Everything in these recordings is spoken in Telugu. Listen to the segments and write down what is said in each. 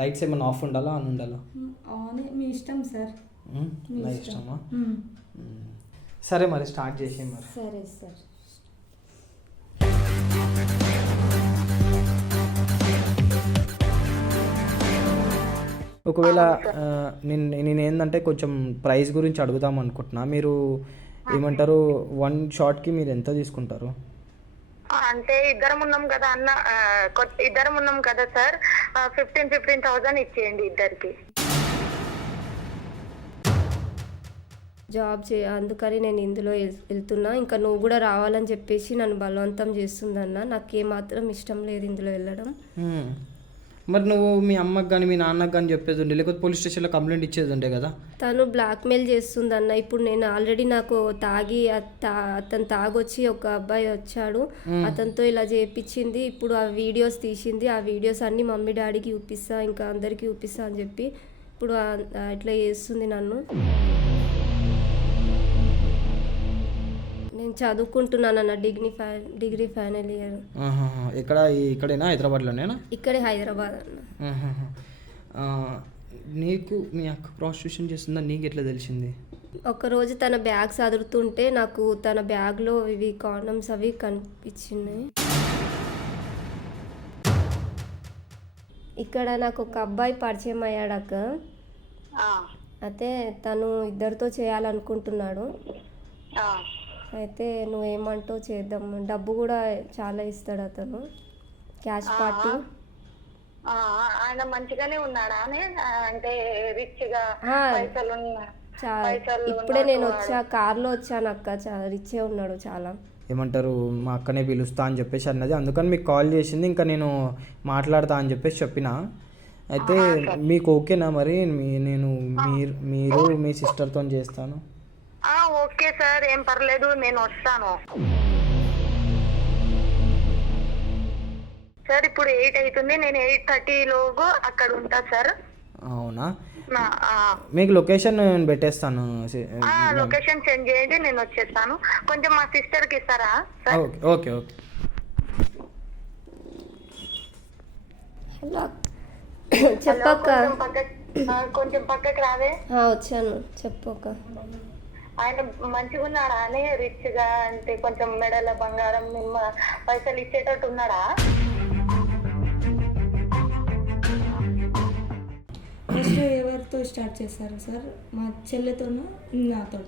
లైట్స్ ఏమైనా ఆఫ్ ఉండాలా ఆన్ ఉండాలా? ఆన్. మీ ఇష్టం సార్. నా ఇష్టమా? సరే మరి స్టార్ట్ చేసే మరి. సరే సార్. ఒకవేళ నేను ఏంటంటే కొంచెం ప్రైస్ గురించి అడుగుదాం అనుకుంటున్నా. మీరు ఏమంటారు, 1 షాట్కి మీరు ఎంత తీసుకుంటారు? అంటే ఇద్దరం ఉన్నాం కదా అన్న, ఇద్దరం ఉన్నాం కదా సార్, 15,000 ఇచ్చేయండి ఇద్దరికి. జాబ్ అందుకని నేను ఇందులో వెళ్తున్నా. ఇంకా నువ్వు కూడా రావాలని చెప్పేసి నన్ను బలవంతం చేస్తుందన్న. నాకేమాత్రం ఇష్టం లేదు ఇందులో వెళ్ళడం. మరి నువ్వు మీ అమ్మకి కానీ మీ నాన్నకి కానీ చెప్పేది ఉండే, లేకపోతే పోలీస్ స్టేషన్లో కంప్లైంట్ ఇచ్చేది ఉండే కదా? తను బ్లాక్మెయిల్ చేస్తుందన్న. ఇప్పుడు నేను ఆల్రెడీ నాకు అతను తాగొచ్చి ఒక అబ్బాయి వచ్చాడు, అతనితో ఇలా చేయించింది. ఇప్పుడు ఆ వీడియోస్ తీసింది, ఆ వీడియోస్ అన్నీ మమ్మీ డాడీకి చూపిస్తా, ఇంకా అందరికీ చూపిస్తా అని చెప్పి ఇప్పుడు ఇట్లా చేస్తుంది నన్ను. నేను చదువుకుంటున్నానన్న, డిగ్రీ ఫైనల్ ఇయర్. ఇక్కడేనా, హైదరాబాద్లోనేనా? ఇక్కడే హైదరాబాద్ అన్న. నీకు మీ అక్క ప్రాస్టిట్యూషన్ చేస్తుందని నీకు ఎట్లా తెలిసింది? ఒకరోజు తన బ్యాగ్ చదువుతుంటే నాకు తన బ్యాగ్లో ఇవి కాండమ్స్ అవి కనిపించినాయి. ఇక్కడ నాకు ఒక అబ్బాయి పరిచయం అయ్యాడక్క. అయితే తను ఇద్దరితో చేయాలనుకుంటున్నాడు. అయితే నువ్వేమంటావు చేద్దాం, డబ్బు కూడా చాలా ఇస్తాడు అతను, క్యాష్ పార్టీ. ఆయన మంచిగానే ఉన్నాడా? అంటే రిచ్ గా పైసలు ఇప్పుడే నేను వచ్చా, కార్లో వచ్చాను అక్క, చాలా రిచ్చే ఉన్నాడు చాలా. ఏమంటారు, మా అక్కనే పిలుస్తా అని చెప్పేసి అన్నది, అందుకని మీకు కాల్ చేసింది. ఇంకా నేను మాట్లాడతా అని చెప్పేసి చెప్పిన. అయితే మీకు ఓకేనా మరి? మీరు మీ సిస్టర్తో చేస్తాను. ఓకే సార్, ఏం పర్లేదు, నేను వస్తాను సార్. ఇప్పుడు 8 అవుతుంది, నేను 8:30 లోపు అక్కడ ఉంటా సార్. అవునా? మీకు లొకేషన్ పెట్టేస్తాను, లొకేషన్ సెండ్ చేయండి, నేను వచ్చేస్తాను. కొంచెం మా సిస్టర్ కి ఇస్తారా? Okay okay. హలో చెప్పక్క. కొంచెం పక్కకి రావే. వచ్చాను, చెప్పక్క. ఆయన మంచిగా ఉన్నాడా అని, రిచ్ గా, అంటే కొంచెం మెడల బంగారం పైసలు ఇచ్చేటట్టు ఉన్నాడా? ఎవరితో స్టార్ట్ చేస్తారు సార్? మా చెల్లెతోనూ నాతో?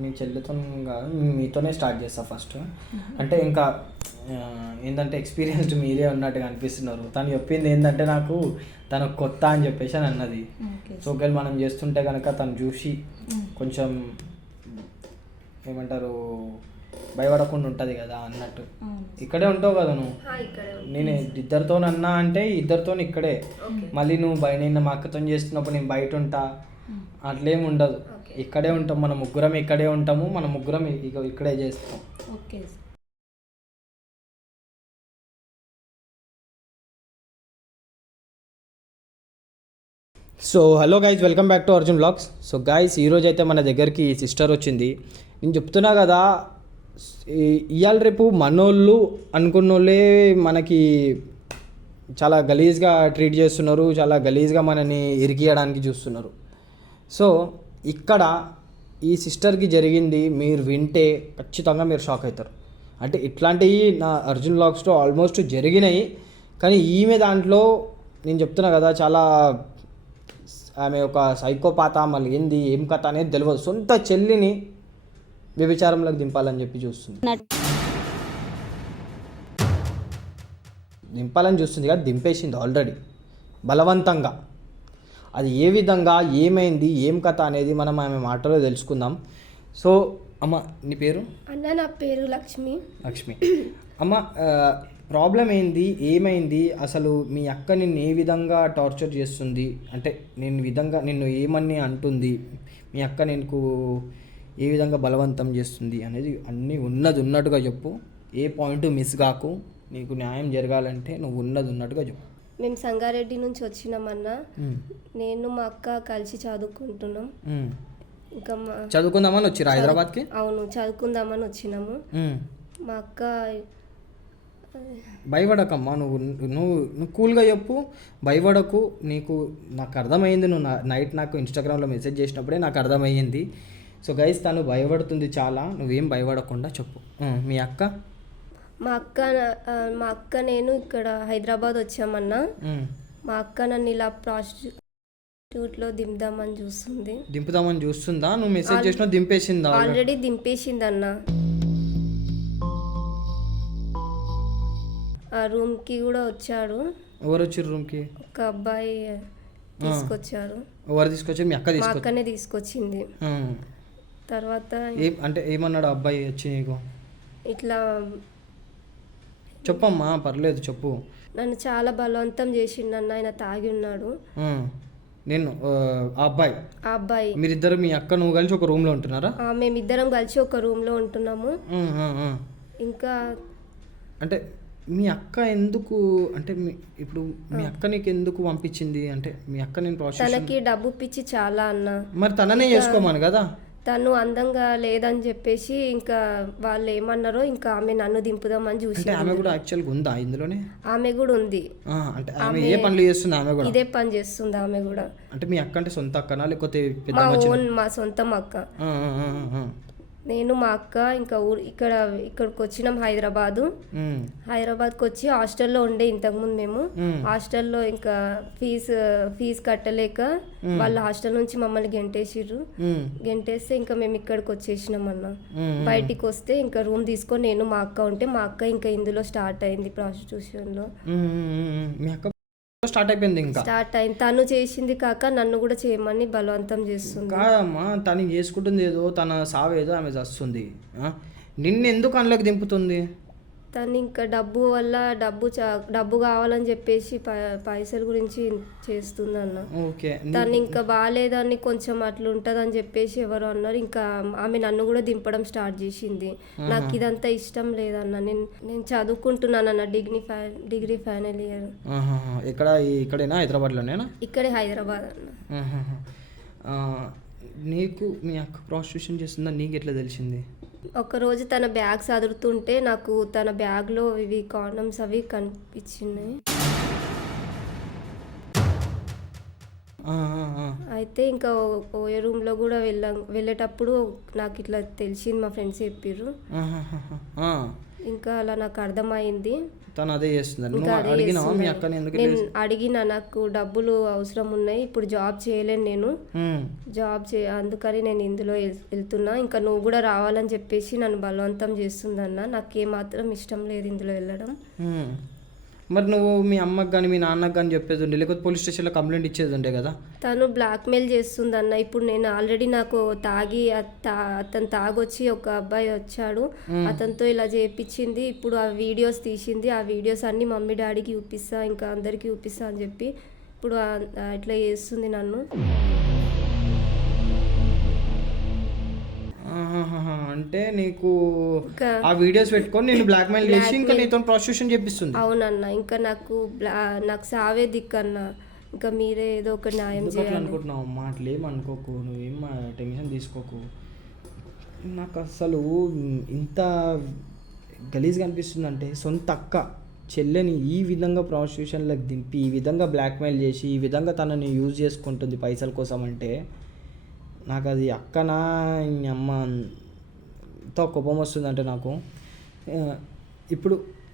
మీ చెల్లెతో కాదు, మీతోనే స్టార్ట్ చేస్తా ఫస్ట్. అంటే ఇంకా ఏంటంటే ఎక్స్పీరియన్స్డ్ మీరే ఉన్నట్టుగా అనిపిస్తున్నారు. తను చెప్పింది ఏంటంటే నాకు తను కొత్త అని చెప్పేసి అని అన్నది. సో ఒకవేళ మనం చేస్తుంటే కనుక తను చూసి కొంచెం ఏమంటారు భయపడకుండా ఉంటుంది కదా అన్నట్టు. ఇక్కడే ఉంటావు కదా నువ్వు? నేను ఇద్దరితో అన్నా అంటే ఇద్దరితో ఇక్కడే. మళ్ళీ నువ్వు నేను మా అక్కతో చేస్తున్నప్పుడు నేను బయట ఉంటా అట్లేమి ఉండదు, ఇక్కడే ఉంటాం. మన ముగ్గురం ఇక్కడే ఉంటాము, మన ముగ్గురం ఇక్కడే చేస్తాం. Okay. So hello guys, welcome back to Arjun vlogs. So guys, ఈరోజు అయితే మన దగ్గరికి సిస్టర్ వచ్చింది. నేను చెప్తున్నా కదా, ఇవాళ రేపు మనోళ్ళు అనుకున్న వాళ్ళే మనకి చాలా గలీజ్గా ట్రీట్ చేస్తున్నారు, చాలా గలీజ్గా మనని ఇరికియడానికి చూస్తున్నారు. సో ఇక్కడ ఈ సిస్టర్కి జరిగింది మీరు వింటే ఖచ్చితంగా మీరు షాక్ అవుతారు. అంటే ఇట్లాంటివి నా అర్జున్ వ్లాగ్స్లో ఆల్మోస్ట్ జరిగినాయి, కానీ ఈమె దాంట్లో నేను చెప్తున్నా కదా, చాలా ఆమె ఒక సైకోపాత, మళ్ళీ ఏంది ఏం కథ అనేది తెలియదు. సొంత చెల్లిని వ్యభిచారంలోకి దింపాలని చెప్పి చూస్తుంది, దింపాలని చూస్తుంది కదా, దింపేసింది ఆల్రెడీ బలవంతంగా. అది ఏ విధంగా, ఏమైంది, ఏం కథ అనేది మనం ఆమె మాటలో తెలుసుకుందాం. సో అమ్మ, నీ పేరు? అన్న, నా పేరు లక్ష్మి. అమ్మ, ప్రాబ్లం ఏంది, ఏమైంది అసలు? మీ అక్క నిన్ను ఏ విధంగా టార్చర్ చేస్తుంది, అంటే నిన్ను ఏమని అంటుంది, మీ అక్క నీకు ఏ విధంగా బలవంతం చేస్తుంది అనేది అన్నీ ఉన్నట్టుగా చెప్పు. ఏ పాయింట్ మిస్ కాకు. నీకు న్యాయం జరగాలంటే నువ్వు ఉన్నట్టుగా చెప్పు. మేము సంగారెడ్డి నుంచి వచ్చినామన్నా. నేను మా అక్క కలిసి చదువుకుంటున్నాం. ఇంకా చదువుకుందామని వచ్చిరా హైదరాబాద్కి? అవును, చదువుకుందామని వచ్చినాము. మా అక్క భయపడకమ్మా, నువ్వు నువ్వు నువ్వు కూల్గా చెప్పు, భయపడకు. నాకు అర్థమైంది, నువ్వు నైట్ నాకు ఇన్స్టాగ్రామ్లో మెసేజ్ చేసినప్పుడే నాకు అర్థమయ్యింది. సో గైస్, తను భయపడుతుంది చాలా, నువ్వేం భయపడకుండా చెప్పు. మీ అక్క మా అక్క నేను ఇక్కడ హైదరాబాద్ వచ్చామన్నా. మా అక్క నన్ను ఇలా ప్రాస్టిట్యూట్లో దింపుదామని చూస్తుందా? నువ్వు మెసేజ్ చేసినా దింపేసిందా? ఆల్రెడీ దింపేసిందన్న. ఆ రూమ్కి కూడా వచ్చాడు. ఎవరు వచ్చారు రూమ్కి? ఒక అబ్బాయి తీసుకొచ్చారు. ఎవరు తీసుకొచ్చారు? మీ అక్క మా అక్కనే తీసుకొచ్చింది. తర్వాత అంటే ఏమన్నాడు అబ్బాయి వచ్చి నీకు? ఇట్లా చెప్పమ్మా, పర్లేదు చెప్పు. నన్ను చాలా బలవంతం చేసిండన్న. ఆయన తాగి ఉన్నాడు. నేను ఆ అబ్బాయి మీరిద్దరు, మీ అక్క నువ్వు కలిసి ఒక రూమ్లో ఉంటున్నారా? మేమిద్దరం కలిసి ఒక రూమ్లో ఉంటున్నాము. ఇంకా అంటే మీ అక్క ఎందుకు, అంటే ఇప్పుడు మీ అక్క నీకు ఎందుకు పంపించింది? అంటే మీ అక్క నేను తనకి డబ్బు పిచ్చి చాలా అన్న. మరి తననే చేసుకోమని కదా. తను అందంగా లేదని చెప్పేసి ఇంకా వాళ్ళు ఏమన్నారో, ఇంకా ఆమె నన్ను దింపుదామని చూసి. ఆమె కూడా యాక్చువల్గా ఉందా ఇందులోనే? ఆమె కూడా ఉంది. అంటే ఆమె ఏ పనులు చేస్తుంది? ఆమె కూడా ఇదే పని చేస్తుంది ఆమె కూడా. అంటే మీ అక్క అంటే సొంత అక్కనా లేకపోతే మా సొంతం అక్క. నేను మా అక్క ఇంకా ఇక్కడికి వచ్చినాం హైదరాబాద్కి వచ్చి హాస్టల్లో ఉండే ఇంతకుముందు మేము. హాస్టల్లో ఇంకా ఫీజు కట్టలేక వాళ్ళ హాస్టల్ నుంచి మమ్మల్ని గెంటేస్తే ఇంకా మేము ఇక్కడికి వచ్చేసినాం అన్న. బయటికి వస్తే ఇంకా రూమ్ తీసుకొని నేను మా అక్క ఉంటే, మా అక్క ఇంకా ఇందులో స్టార్ట్ అయింది ప్రాస్టిట్యూషన్లో. స్టార్ట్ అయిపోయింది. తను చేసింది కాక నన్ను కూడా చేయమని బలవంతం చేస్తుంది. కాదమ్మా, తను చేసుకుంటుంది ఏదో, తన సావేదో ఆమె చేస్తుంది. నిన్ను ఎందుకు అందులోకి దింపుతుంది? తను ఇంకా డబ్బు కావాలని చెప్పేసి పైసల గురించి చేస్తుంది అన్న. తను ఇంకా బాగాలేదని కొంచెం అట్లా ఉంటుందని చెప్పేసి ఎవరు అన్నారు. ఇంకా ఆమె నన్ను కూడా దింపడం స్టార్ట్ చేసింది. నాకు ఇదంతా ఇష్టం లేదన్న. నేను చదువుకుంటున్నానన్న, డిగ్రీ ఫైనల్ ఇయర్. ఇక్కడేనా, హైదరాబాద్లోనేనా? ఇక్కడే హైదరాబాద్ అన్న. నీకు మీ అక్క ప్రాస్టిట్యూషన్ చేస్తుందా నీకు ఎట్లా తెలిసింది? ఒకరోజు తన బ్యాగ్ చదువుతుంటే నాకు తన బ్యాగ్లో ఇవి కాండమ్స్ అవి కనిపించినాయి. అయితే ఇంకా ఓయే రూమ్లో కూడా వెళ్ళేటప్పుడు నాకు ఇట్లా తెలిసింది, మా ఫ్రెండ్స్ చెప్పారు. ఇంకా అలా నాకు అర్థమైంది. తను అదే చేస్తుంది. నేను అడిగిన, నాకు డబ్బులు అవసరం ఉన్నాయి, ఇప్పుడు జాబ్ చేయలేను నేను, అందుకని నేను ఇందులో వెళ్తున్నా, ఇంకా నువ్వు కూడా రావాలని చెప్పేసి నన్ను బలవంతం చేస్తుందన్న. నాకు ఏమాత్రం ఇష్టం లేదు ఇందులో వెళ్ళడం. మరి నువ్వు మీ అమ్మకి కానీ మీ నాన్నకి కానీ చెప్పేది ఉండే, లేకపోతే పోలీస్ స్టేషన్లో కంప్లైంట్ ఇచ్చేది ఉండే కదా. తను బ్లాక్మెయిల్ చేస్తుందన్న. ఇప్పుడు నేను ఆల్రెడీ నాకు అతను తాగొచ్చి ఒక అబ్బాయి వచ్చాడు, అతనితో ఇలా చేపించింది. ఇప్పుడు ఆ వీడియోస్ తీసింది. ఆ వీడియోస్ అన్ని మమ్మీ డాడీకి చూపిస్తా, ఇంకా అందరికి చూపిస్తా అని చెప్పి ఇప్పుడు ఇట్లా చేస్తుంది నన్ను. అంటే నీకు ఆ వీడియోస్ పెట్టుకొని నేను బ్లాక్మెయిల్ చేసి ఇంకా నీతో ప్రాస్టిట్యూషన్ చేపిస్తుంది? అవునన్న. ఇంకా నాకు సావే దిక్కన్న. ఇంకా మీరే ఏదో ఒక న్యాయం చేయాలి అనుకుంటున్నావు. మాటలేం అనుకోకు, నువ్వేం టెన్షన్ తీసుకోకు. నాకు అసలు ఇంత గలీజ్గా అనిపిస్తుంది అంటే, సొంత అక్క చెల్లెని ఈ విధంగా ప్రాస్టిట్యూషన్లకు దింపి, ఈ విధంగా బ్లాక్మెయిల్ చేసి, ఈ విధంగా తనని యూజ్ చేసుకుంటుంది పైసల కోసం అంటే, నాకు అది అక్కనా అమ్మ ఎంతో కోపం వస్తుందంటే నాకు.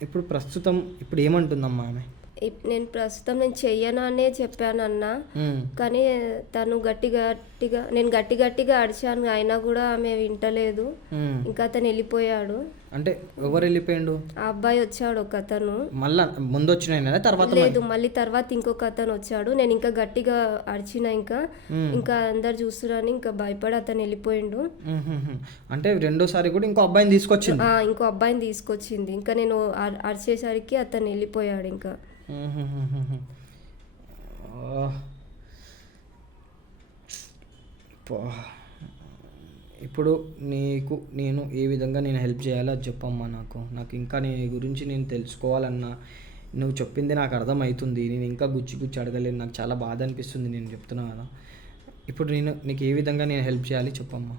ఇప్పుడు ప్రస్తుతం ఏమంటుందమ్మా ఆమె? నేను ప్రస్తుతం నేను చెయ్యను అనే చెప్పానన్న. కానీ తను నేను గట్టిగా అడిచాను, అయినా కూడా ఆమె వింటలేదు. ఇంకా అతను వెళ్ళిపోయాడు. అంటే ఎవరు వెళ్ళిపోయాడు? ఆ అబ్బాయి వచ్చాడు ఒక అతను. మళ్ళీ ముందు వచ్చిన తర్వాత లేదు, మళ్ళీ తర్వాత ఇంకొక అతను వచ్చాడు. నేను ఇంకా గట్టిగా అడిచిన, ఇంకా అందరు చూస్తున్నారని ఇంకా భయపడి అతను వెళ్ళిపోయిండు. అంటే రెండోసారి కూడా ఇంకో అబ్బాయిని తీసుకొచ్చింది. ఇంకా నేను అరిచేసరికి అతను వెళ్ళిపోయాడు. ఇంకా ఇప్పుడు నేను ఏ విధంగా హెల్ప్ చేయాలో అది చెప్పమ్మా. నాకు ఇంకా నీ గురించి నేను తెలుసుకోవాలన్నా, నువ్వు చెప్పింది నాకు అర్థమవుతుంది. నేను ఇంకా గుచ్చి అడగలేను. నాకు చాలా బాధ అనిపిస్తుంది నేను చెప్తున్నా కదా. ఇప్పుడు నీకు ఏ విధంగా హెల్ప్ చేయాలి చెప్పమ్మా.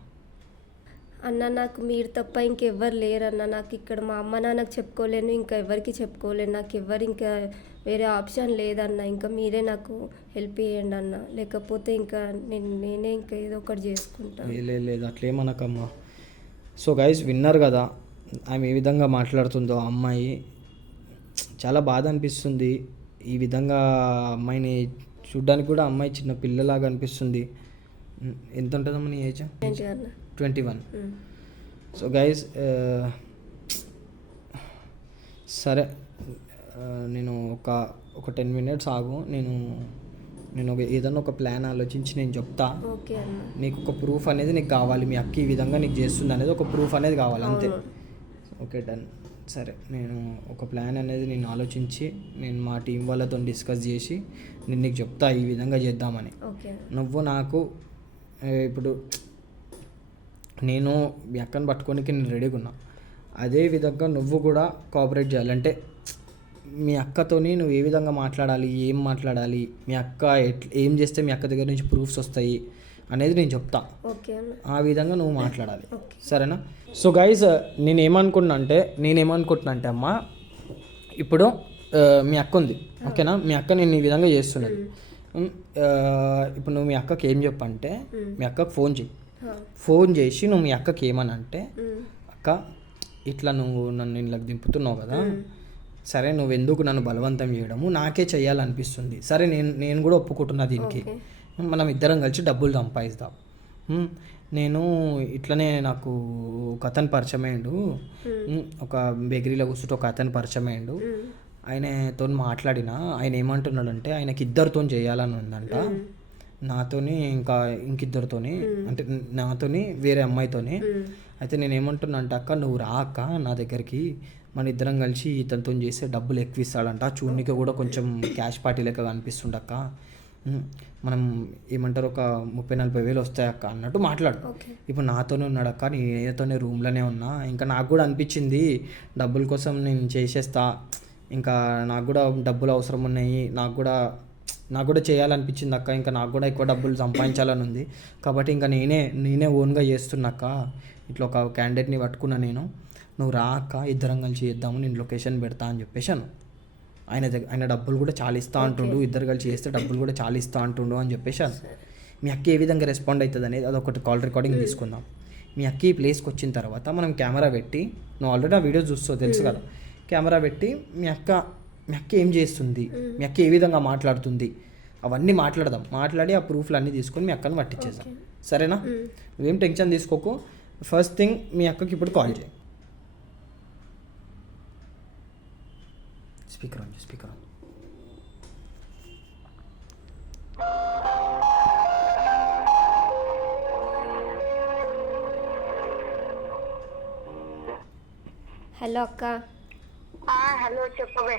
అన్న నాకు మీరు తప్ప ఇంకెవ్వరు లేరన్న. నాకు ఇక్కడ మా అమ్మ నాన్నకు చెప్పుకోలేను, ఇంకా ఎవరికి చెప్పుకోలేను. నాకు ఎవ్వరు ఇంకా వేరే ఆప్షన్ లేదన్న. ఇంకా మీరే నాకు హెల్ప్ చేయండి అన్న, లేకపోతే ఇంకా నేనే ఇంకా ఏదో ఒకటి చేసుకుంటాను. లేదు అట్లేమనకమ్మా. సో గైస్ విన్నారు కదా ఆమె ఏ విధంగా మాట్లాడుతుందో. ఆ అమ్మాయి చాలా బాధ అనిపిస్తుంది. ఈ విధంగా అమ్మాయిని చూడ్డానికి కూడా అమ్మాయి చిన్న పిల్లలాగా అనిపిస్తుంది. ఎంత ఉంటుందమ్మా నీ ఏజ్? ఏంటి అన్న? 21. సో గైస్ సరే, నేను ఒక 10 minutes ఆగు. నేను ఏదన్నా ఒక ప్లాన్ ఆలోచించి నేను చెప్తా. ఓకే అన్న. నీకు ఒక ప్రూఫ్ అనేది నీకు కావాలి, మీ అక్క ఈ విధంగా నీకు చేస్తుంది అనేది ఒక ప్రూఫ్ అనేది కావాలి అంతే. Okay done. సరే, నేను ఒక ప్లాన్ అనేది నేను ఆలోచించి నేను మా టీం వాళ్ళతో డిస్కస్ చేసి నేను నీకు చెప్తా ఈ విధంగా చేద్దామని. ఓకే. నువ్వు నాకు ఇప్పుడు నేను మీ అక్కని పట్టుకోనికి నేను రెడీగా ఉన్నా. అదే విధంగా నువ్వు కూడా కోఆపరేట్ చేయాలంటే మీ అక్కతోని నువ్వు ఏ విధంగా మాట్లాడాలి, ఏం మాట్లాడాలి, మీ అక్క ఏం చేస్తే మీ అక్క దగ్గర నుంచి ప్రూఫ్స్ వస్తాయి అనేది నేను చెప్తా. ఓకే అన్న. ఆ విధంగా నువ్వు మాట్లాడాలి, సరేనా? సో గైస్ నేనేమనుకుంటున్నా అంటే అమ్మ, ఇప్పుడు మీ అక్క ఉంది ఓకేనా, మీ అక్క నేను ఈ విధంగా చేస్తున్నది. ఇప్పుడు నువ్వు మీ అక్కకి ఏం చెప్పంటే, మీ అక్కకి ఫోన్ చేసి నువ్వు మీ అక్కకి ఏమనంటే, అక్క ఇట్లా నువ్వు నన్ను ఇళ్ళకి దింపుతున్నావు కదా, సరే నువ్వు ఎందుకు నన్ను బలవంతం చేయడము, నాకే చెయ్యాలనిపిస్తుంది, సరే నేను కూడా ఒప్పుకుంటున్నా దీనికి, మనం ఇద్దరం కలిసి డబ్బులు సంపాదిస్తాం. నేను ఇట్లనే నాకు ఒక అతను పరిచయం అయ్యిండు, ఒక బేకరీలో కూర్చుంటే ఒక అతను పరిచయం అయ్యిండు. ఆయనతో మాట్లాడిన ఆయన ఏమంటున్నాడంటే ఆయనకి ఇద్దరితో చేయాలని ఉందంట, నాతోని ఇంకిద్దరితోని, అంటే నాతోని వేరే అమ్మాయితోని. అయితే నేను ఏమంటున్నా అంటే, అక్క నువ్వు రా అక్క నా దగ్గరికి, మన ఇద్దరం కలిసి ఇతనితో చేస్తే డబ్బులు ఎక్కువ ఇస్తాడంట, చూడనికి కూడా కొంచెం క్యాష్ పార్టీ లెక్క కనిపిస్తుండక్క, మనం ఏమంటారు ఒక 30-40 వేలు వస్తాయి అక్క అన్నట్టు మాట్లాడు. ఇప్పుడు నాతోనే ఉన్నాడు అక్క, నేతోనే రూమ్లోనే ఉన్నా, ఇంకా నాకు కూడా అనిపించింది డబ్బుల కోసం నేను చేసేస్తా, ఇంకా నాకు కూడా డబ్బులు అవసరం ఉన్నాయి, నాకు కూడా చేయాలనిపించింది అక్క, ఇంకా నాకు కూడా ఎక్కువ డబ్బులు సంపాదించాలని ఉంది, కాబట్టి ఇంకా నేనే ఓన్గా చేస్తున్నాక్క, ఇట్లా ఒక క్యాండిడేట్ని పట్టుకున్నా నేను, నువ్వు రా అక్క ఇద్దరం కలిసి చేద్దాము, నేను లొకేషన్ పెడతా అని చెప్పేశాను. ఆయన డబ్బులు కూడా చాలా ఇస్తా అంటుండు, ఇద్దరు కలిసి చేస్తే డబ్బులు కూడా చాలా ఇస్తా అంటుండు అని చెప్పేశాను. మీ అక్క ఏ విధంగా రెస్పాండ్ అవుతుంది అనేది అదొకటి కాల్ రికార్డింగ్ తీసుకుందాం. మీ అక్క ఈ ప్లేస్కి వచ్చిన తర్వాత మనం కెమెరా పెట్టి, నువ్వు ఆల్రెడీ ఆ వీడియో చూస్తావు తెలుసు కదా, కెమెరా పెట్టి మీ అక్క ఏం చేస్తుంది, మీ అక్క ఏ విధంగా మాట్లాడుతుంది అవన్నీ మాట్లాడి ఆ ప్రూఫ్లు అన్నీ తీసుకొని మీ అక్కని పట్టించేద్దాం, సరేనా? నువ్వేం టెన్షన్ తీసుకోకు. ఫస్ట్ థింగ్ మీ అక్కకి ఇప్పుడు కాల్ చేయి. Speaker on. హలో అక్క. హలో చెప్పవే.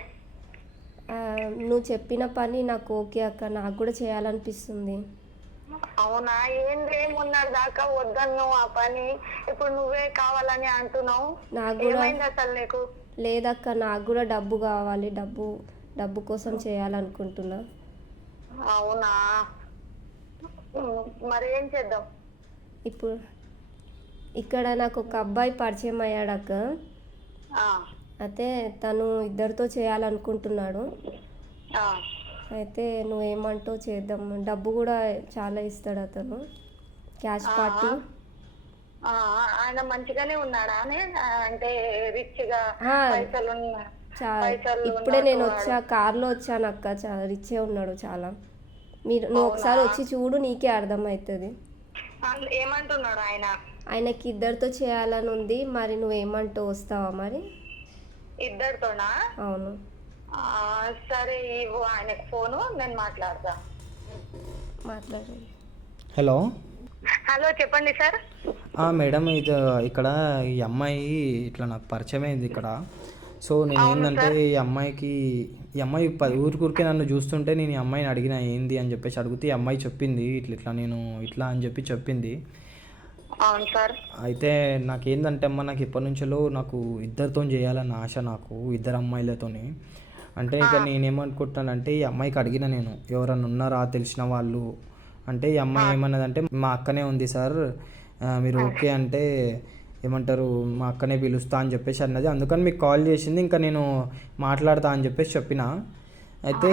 నువ్వు చెప్పిన పని నాకు ఓకే అక్క, నాకు కూడా చేయాలనిపిస్తుంది. అవునా? ఏమున్నాడు దాకా వద్దను ఆ పని, ఇప్పుడు నువ్వే కావాలని అంటున్నావు, ఏమైంది అసలు నీకు? లేదక్క, నాకు కూడా డబ్బు కావాలి, డబ్బు కోసం చేయాలనుకుంటున్నా. అవునా? మరి ఏం చేద్దాం? ఇప్పుడు ఇక్కడ నాకు ఒక అబ్బాయి పరిచయం అయ్యాడక్క, అయితే తను ఇద్దరితో చేయాలనుకుంటున్నాడు. అయితే నువ్వేమంటావు చేద్దాం, డబ్బు కూడా చాలా ఇస్తాడు అతను, క్యాష్ పార్టీ. ఆయన మంచిగానే ఉన్నాడా? అంటే రిచ్ గా పైసలు ఇప్పుడే నేను కార్లో వచ్చాను అక్క, చాలా రిచ్ ఉన్నాడు చాలా. నువ్వు ఒకసారి వచ్చి చూడు, నీకే అర్థమవుతుంది. ఏమంటున్నాడు ఆయన? ఆయనకి ఇద్దరితో చేయాలని ఉంది, మరి నువ్వేమంటావు, వస్తావా మరి? ఇద్దరితోనా? అవును. సరే ఇవ్వు ఆయనకు ఫోను, నేను మాట్లాడతా. మాట్లాడండి. హలో చెప్పండి సార్. మేడం, ఇది ఇక్కడ ఈ అమ్మాయి ఇట్లా నాకు పరిచయం అయింది ఇక్కడ. సో నేను ఏంటంటే ఈ అమ్మాయి ఊరికే నన్ను చూస్తుంటే నేను ఈ అమ్మాయిని అడిగిన ఏంది అని చెప్పేసి అడిగితే ఈ అమ్మాయి చెప్పింది ఇట్లా నేను ఇట్లా అని చెప్పి చెప్పింది. అవును సార్. అయితే నాకేందంటే అమ్మ, నాకు ఇప్పటి నుంచో నాకు ఇద్దరితో చేయాలన్న ఆశ, నాకు ఇద్దరు అమ్మాయిలతోని. అంటే ఇక నేనేమనుకుంటానంటే ఈ అమ్మాయికి అడిగిన నేను, ఎవరన్నా ఉన్నారా తెలిసిన వాళ్ళు అంటే, ఈ అమ్మాయి ఏమన్నదంటే మా అక్కనే ఉంది సార్, మీరు ఓకే అంటే ఏమంటారు మా అక్కనే పిలుస్తా అని చెప్పేసి అన్నది. అందుకని మీకు కాల్ చేసింది. ఇంకా నేను మాట్లాడతా అని చెప్పేసి చెప్పిన. అయితే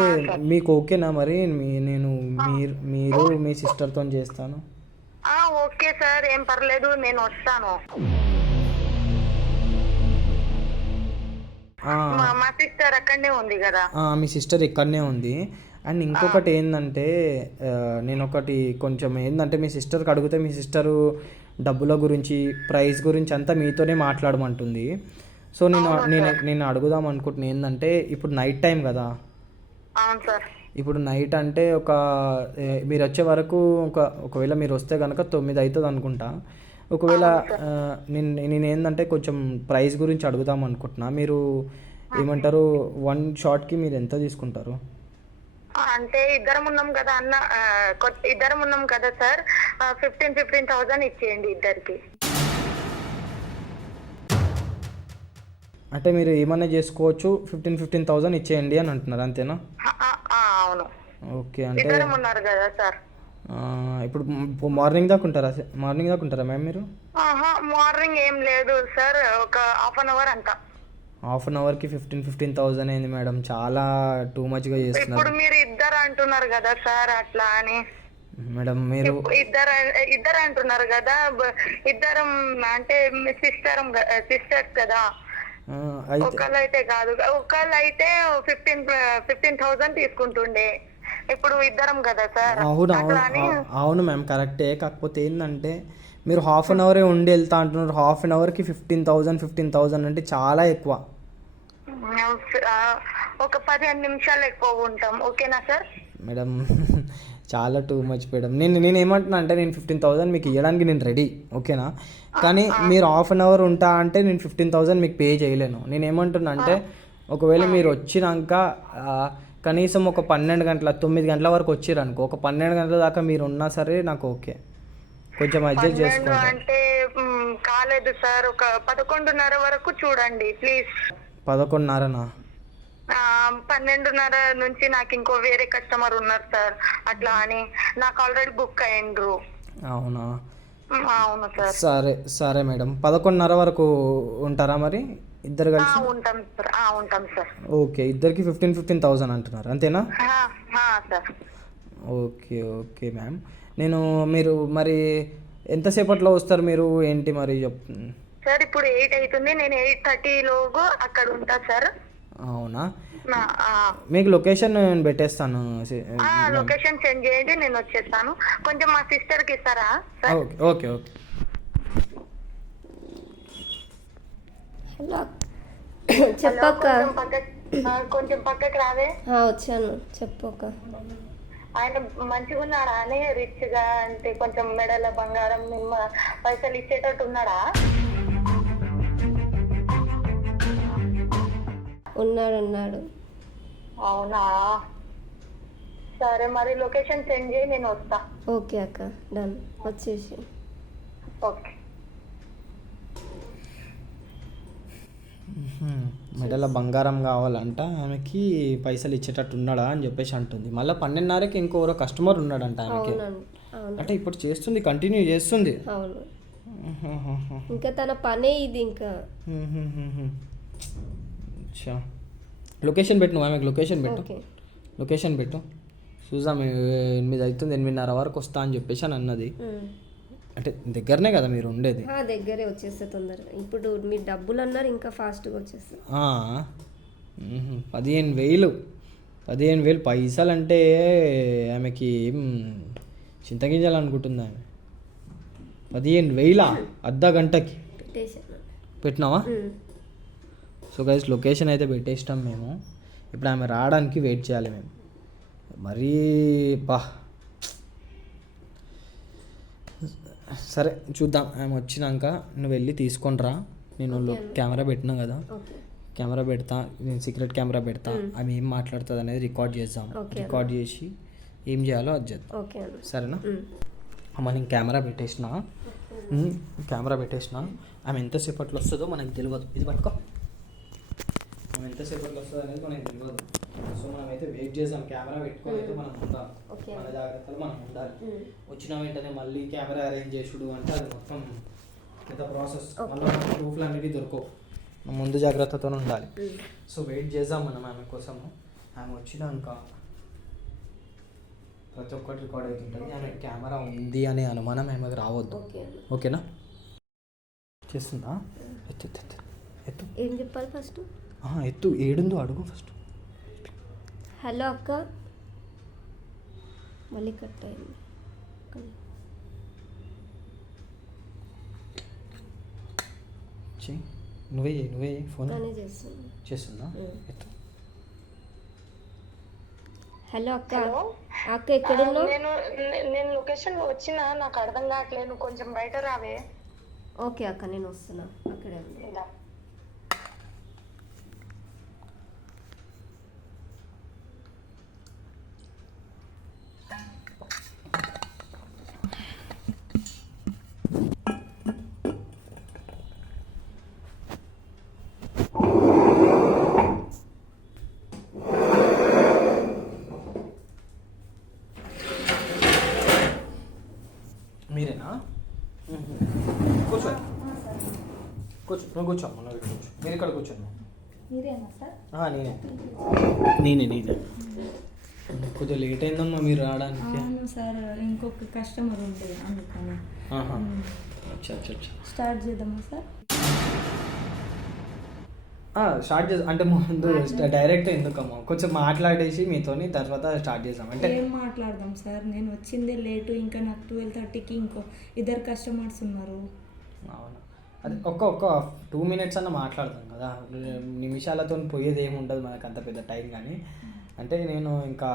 మీకు ఓకేనా మరి? మీరు మీ సిస్టర్తో చేస్తాను. ఓకే సార్, ఏం పర్లేదు, నేను వస్తాను. మా సిస్టర్ అక్కడనే ఉంది కదా. మీ సిస్టర్ ఇక్కడనే ఉంది. అండ్ ఇంకొకటి ఏంటంటే నేను ఒకటి కొంచెం ఏంటంటే మీ సిస్టర్కి అడిగితే మీ సిస్టరు డబ్బుల గురించి ప్రైస్ గురించి అంతా మీతోనే మాట్లాడమంటుంది. సో నేను అడుగుదాం అనుకుంటున్నాను ఏంటంటే ఇప్పుడు నైట్ టైం కదా. అవును సార్. ఇప్పుడు నైట్ అంటే మీరు వచ్చే వరకు ఒకవేళ మీరు వస్తే కనుక 9 అవుతుంది అనుకుంటా. ఒకవేళ నేను ఏంటంటే కొంచెం ప్రైస్ గురించి అడుగుదాం అనుకుంటున్నా. మీరు ఏమంటారు, 1 షాట్కి మీరు ఎంత తీసుకుంటారు? అంటే ఇద్దరం ఉన్నాం కదా అన్న, ఇద్దరం ఉన్నాం కదా సార్, 15,000 ఇచ్చేయండి ఇద్దరికి. అంటే మీరు ఏమన్నా చేసుకోవచ్చు, 15,000 ఇచ్చేయండి అని అంటున్నారు, అంతేనా? అవును. ఓకే. అంటే ఇద్దరం ఉన్నారు కదా సార్. ఇప్పుడు మార్నింగ్ దాకా ఉంటారా మ్యామ్ మీరు? మార్నింగ్ ఏం లేదు సార్, ఒక హాఫ్ అన్ అవర్ అంతా. హాఫ్ అన్ అవర్కి 15,000 అయింది మేడం, చాలా టూ మచ్గా చేస్తున్నారు. ఇప్పుడు మీరు ఇద్దరు అంటున్నారు కదా సార్, అట్లా అని. మేడం మీరు ఇద్దరు అంటున్నారు కదా, ఇద్దరం అంటే సిస్టర్స్ కదా. ఒకళ్ళు అయితే కాదు, ఒకళ్ళు అయితే 15,000 తీసుకుంటుండే, ఇప్పుడు ఇద్దరం కదా సార్. అవును మ్యామ్, కరెక్టే. కాకపోతే ఏంటంటే మీరు హాఫ్ అన్ అవరే ఉండి వెళ్తా అంటున్నారు. హాఫ్ అన్ అవర్కి 15,000 అంటే చాలా ఎక్కువ. ఒక 15 నిమిషాలు ఎక్కువ ఉంటాం, ఓకేనా సార్? మేడం చాలా టూ మచ్ మేడం. నేను ఏమంటున్నా అంటే నేను 15,000 మీకు ఇవ్వడానికి నేను రెడీ, ఓకేనా? కానీ మీరు హాఫ్ అన్ అవర్ ఉంటా అంటే నేను 15,000 మీకు పే చేయలేను. నేను ఏమంటున్నా అంటే ఒకవేళ మీరు వచ్చినాక కనీసం ఒక 12 గంటల 9 గంటల వరకు వచ్చిరనుకో, ఒక 12 గంటల దాకా మీరు ఉన్నా సరే నాకు ఓకే, కొంచెం అడ్జస్ట్ చేసుకోండి. అంటే కాలేదు సార్, ఒక 11:30 వరకు చూడండి ప్లీజ్. 11:30నా? 12:30 నుంచి నాకు ఇంకో వేరే కస్టమర్ ఉన్నారు సార్, అట్లా అని నాకు ఆల్రెడీ బుక్ అయ్యిండ్రు. అవునా? అవును సార్. సరే మేడం, 11:30 వరకు ఉంటారా మరి ఇద్దరు కలిసి? ఉంటాం సార్. ఓకే, ఇద్దరికి 15,000 అంటున్నారు, అంతేనా? సార్. Okay ma'am. మీరు మరి ఎంతసేపట్లో వస్తారు మీరు, ఏంటి మరి సార్ ఇప్పుడు 8 అవుతుంది, నేను 8:30 లోగు అక్కడ ఉంటా సార్. అవునా? మీకు లొకేషన్ నేను పెట్టేస్తాను. లొకేషన్ సెండ్ చేయండి, నేను వచ్చేస్తాను. కొంచెం మా సిస్టర్కి ఇస్తారా సార్? ఓకే. హలో చెప్పక్క. కొంచెం పక్కకి రావే. వచ్చాను, చెప్పక్క. ఆయన మంచిగా ఉన్నాడా అని, రిచ్ గా అంటే కొంచెం మెడల బంగారం పైసలు ఇచ్చేటట్టు ఉన్నాడా? ఉన్నాడు. అవునా? సరే మరి లొకేషన్ సెండ్ చేయి, నేను వస్తా. ఓకే అక్క, డన్, వచ్చేసి. ఓకే. మెడల బంగారం కావాలంట, ఆమెకి పైసలు ఇచ్చేటట్టు ఉన్నాడా అని చెప్పేసి అంటుంది. మళ్ళీ 12:30కి ఇంకొకరో కస్టమర్ ఉన్నాడంట ఆమెకి. అంటే ఇప్పుడు చేస్తుంది, కంటిన్యూ చేస్తుంది. అవును, ఇంకా తన పనే ఇది. ఇంకా లొకేషన్ పెట్టు, ఆమెకు లొకేషన్ పెట్టు చూద్దాం. 8 అవుతుంది, 8:30 వరకు వస్తా అని చెప్పేసి అని అన్నది. అంటే దగ్గరనే కదా మీరు ఉండేది? దగ్గరే, వచ్చేస్తే తొందరగా. ఇప్పుడు మీరు డబ్బులు అన్నారు, ఇంకా ఫాస్ట్గా వచ్చేస్తారు. 15,000 పైసలు అంటే ఆమెకి చింతగింజలు అనుకుంటుంది ఆమె. 15,000 అర్ధ గంటకి పెట్టినావా? సో గైస్, లొకేషన్ అయితే పెట్టేస్తాం మేము. ఇప్పుడు ఆమె రావడానికి వెయిట్ చేయాలి మేము. మరీ సరే చూద్దాం, ఆమె వచ్చినాక నువ్వు వెళ్ళి తీసుకొని రా. నేను కెమెరా పెట్టినా కదా, కెమెరా పెడతా, నేను సీక్రెట్ కెమెరా పెడతా. ఆమె ఏం మాట్లాడుతుంది అనేది రికార్డ్ చేద్దాం. రికార్డ్ చేసి ఏం చేయాలో అది చేద్దాం, సరేనా? అమ్మ నేను కెమెరా పెట్టేసిన, ఆమె ఎంతసేపట్లో వస్తుందో మనకు తెలియదు. ఇది పట్టుకో, ఆమె ఎంతసేపట్లో వస్తుందో అనేది మనకు తెలియదు. సో మనం అయితే వెయిట్ చేద్దాం, కెమెరా పెట్టుకొని అయితే మనం ఉందాం, ఓకే. మన జాగ్రత్తలు మనం ఉండాలి. వచ్చిన వెంటనే మళ్ళీ కెమెరా అరేంజ్ చేసుడు అంటే అది మొత్తం పెద్ద ప్రాసెస్, మళ్ళీ ప్రూఫ్లు అన్నిటి దొరకవు, మనం ముందు జాగ్రత్తతో ఉండాలి. సో వెయిట్ చేద్దాం మనం ఆమె కోసము. ఆమె వచ్చినాక ప్రతి ఒక్కటి రికార్డ్ అవుతుంటుంది. ఆమె కెమెరా ఉంది అనే అనుమానం ఆమెకు రావద్దు, ఓకేనా? చేస్తుందా? ఎత్తు ఎత్తు ఎత్తు ఎత్తు. ఏం చెప్పాలి ఫస్ట్? ఎత్తు, ఏడుందో అడుగు ఫస్ట్. హలో అక్క, మళ్ళీ కట్ అయింది. నువ్వే ఫోన్ చేస్తున్నా. చేస్తుందా? ఎత్తు. హలో అక్క. అక్క ఎక్కడున్నావు? నేను లొకేషన్ లో వచ్చినా, నాకు అర్థం కావట్లేదు, నువ్వు కొంచెం బయట రావే. ఓకే అక్క, నేను వస్తున్నా. అక్కడే ఉంది. మీరేనా? కూర్చో, నువ్వు కూర్చో, మీరు ఇక్కడ కూర్చోండి. మీరేనా సార్? నేనే కొద్దిగా లేట్ అయిందమ్మా మీరు రావడానికి. అవును సార్, ఇంకొక కస్టమర్ ఉంటుంది అందుకని. స్టార్ట్ చేద్దామా సార్? స్టార్ట్ చేద్దాం అంటే ముందు డైరెక్ట్ ఎందుకమ్మా, కొంచెం మాట్లాడేసి మీతోని తర్వాత స్టార్ట్ చేద్దాం. అంటే ఏం మాట్లాడదాం సార్, నేను వచ్చిందే లేటు, ఇంకా నాకు 12:30కి ఇంకో ఇద్దరు కస్టమర్స్ ఉన్నారు. అవును, అది ఒక్క 2 minutes అన్న మాట్లాడదాం కదా, నిమిషాలతో పోయేది ఏమి ఉండదు మనకు అంత పెద్ద టైం. కానీ అంటే నేను ఇంకా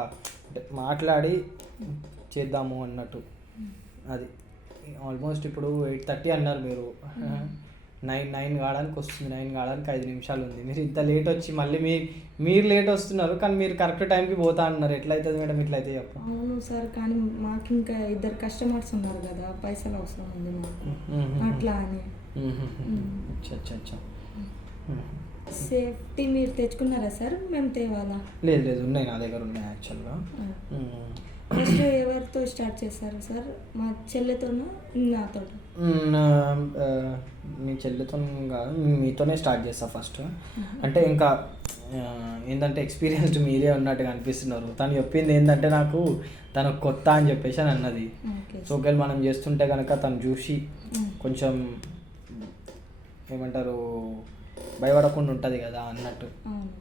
మాట్లాడి చేద్దాము అన్నట్టు. అది ఆల్మోస్ట్ ఇప్పుడు 8:30 అన్నారు మీరు, 9 కావడానికి వస్తుంది, 9 కావడానికి 5 నిమిషాలు ఉంది. మీరు ఇంత లేట్ వచ్చి మళ్ళీ మీరు లేట్ వస్తున్నారు, కానీ మీరు కరెక్ట్ టైంకి పోతా అన్నారు. ఎట్లయితుంది మేడం ఇట్లయితే చెప్పు? అవును సార్, కానీ మాకు ఇంకా ఇద్దరు కస్టమర్స్ ఉన్నారు కదా, పైసలు అవసరం ఉంది మాకు, అట్లా అని. సేఫ్టీ మీరు తెచ్చుకున్నారా సార్? మేము తేవాలా? లేదు ఉన్నాయి, నా దగ్గర ఉన్నాయి యాక్చువల్గా. ఫస్ట్ ఎవరితో స్టార్ట్ చేస్తారు సార్? మా చెల్లెతోనా నాతో? మీ చెల్లితో కాదు, మీతోనే స్టార్ట్ చేస్తా ఫస్ట్. అంటే ఇంకా ఏంటంటే ఎక్స్పీరియన్స్డ్ మీరే ఉన్నట్టుగా అనిపిస్తున్నారు. తను చెప్పింది ఏంటంటే నాకు తను కొత్త అని చెప్పేసి అని అన్నది. సో ఒకవేళ మనం చేస్తుంటే కనుక తను చూసి కొంచెం ఏమంటారు భయపడకుండా ఉంటుంది కదా అన్నట్టు.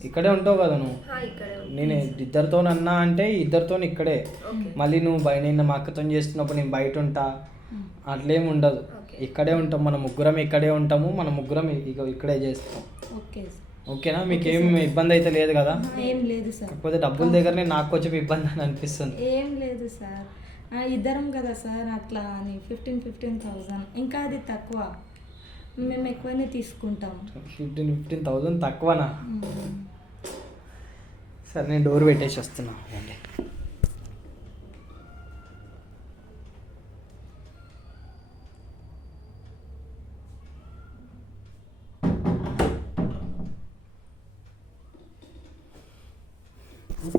ఇక్కడే ఉంటావు కదా నువ్వు? నేను ఇద్దరితోనన్నా అంటే ఇద్దరితో ఇక్కడే, మళ్ళీ నువ్వు నేను మా అక్కతో చేస్తున్నప్పుడు నేను బయట ఉంటా అట్లేం ఉండదు, ఇక్కడే ఉంటాం, మన ముగ్గురం ఇక్కడే ఉంటాము, మన ముగ్గురం ఇక్కడే చేస్తాం. ఓకేనా? మీకేం ఇబ్బంది అయితే లేదు కదా? ఏం లేదు సార్. కాకపోతే డబ్బుల దగ్గరనే నాకు కొంచెం ఇబ్బంది అని అనిపిస్తుంది. ఏం లేదు సార్, ఇద్దరం కదా సార్, అట్లా అని 15,000 ఇంకా అది తక్కువ, మేము ఎక్కువనే తీసుకుంటాం. 15,000 తక్కువనా? సరే నేను డోర్ పెట్టేసి వస్తున్నా.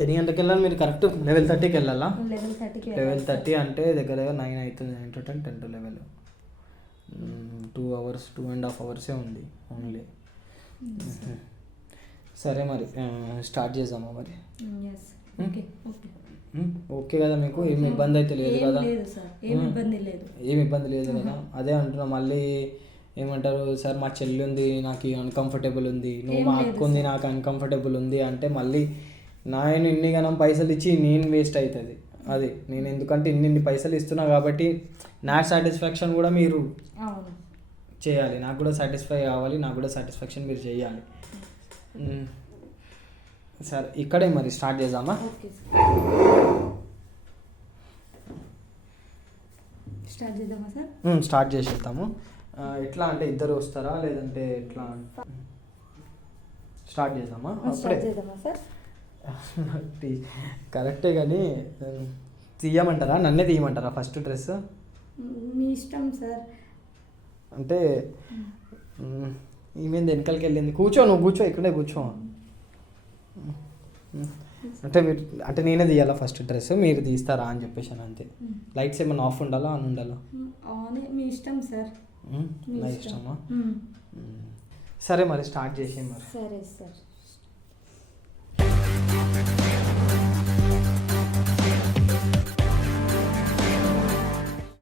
ఎన్ని గంటలకు వెళ్ళాలి మీరు? కరెక్ట్ 11:30కి వెళ్ళాలా? 11:30 అంటే దగ్గర 9 అవుతుంది. 9 to 10, 10 to 11, 2 hours, 2.5 hours ఉంది ఓన్లీ. సరే మరి స్టార్ట్ చేద్దామా మరి? ఓకే కదా మీకు? ఏమి ఇబ్బంది అయితే లేదు కదా? ఏమి ఇబ్బంది లేదు కదా? అదే అంటున్నా, మళ్ళీ ఏమంటారు సార్ మా చెల్లి ఉంది నాకు అన్కంఫర్టబుల్ ఉంది, నువ్వు మా అక్క ఉంది నాకు అన్కంఫర్టబుల్ ఉంది అంటే మళ్ళీ నేను ఇన్ని గనం పైసలు ఇచ్చి నేను వేస్ట్ అవుతుంది. అది నేను ఎందుకంటే ఇన్ని పైసలు ఇస్తున్నా కాబట్టి నా సాటిస్ఫాక్షన్ కూడా మీరు చేయాలి, నాకు కూడా సాటిస్ఫై కావాలి, నాకు కూడా సాటిస్ఫాక్షన్ మీరు చేయాలి. సరే ఇక్కడే మరి స్టార్ట్ చేద్దామా? స్టార్ట్ చేసేద్దాము. ఎట్లా అంటే ఇద్దరు వస్తారా లేదంటే ఎట్లా? స్టార్ట్ చేద్దామా? అప్పుడే కరెక్టే, కానీ తీయమంటారా? నన్నే తీయమంటారా ఫస్ట్ డ్రెస్? మీ ఇష్టం సార్. అంటే ఈమె వెనకాలకి వెళ్ళింది. కూర్చో, నువ్వు కూర్చో, ఇక్కడే కూర్చో. అంటే మీరు అంటే నేనే తీయాలా ఫస్ట్ డ్రెస్ మీరు తీస్తారా అని చెప్పేసాను అంతే. లైట్స్ ఏమైనా ఆఫ్ ఉండాలా ఆన్ ఉండాలా? అవునే మీ ఇష్టం సార్. నా ఇష్టమా? సరే మరి స్టార్ట్ చేసే మరి. సరే సార్.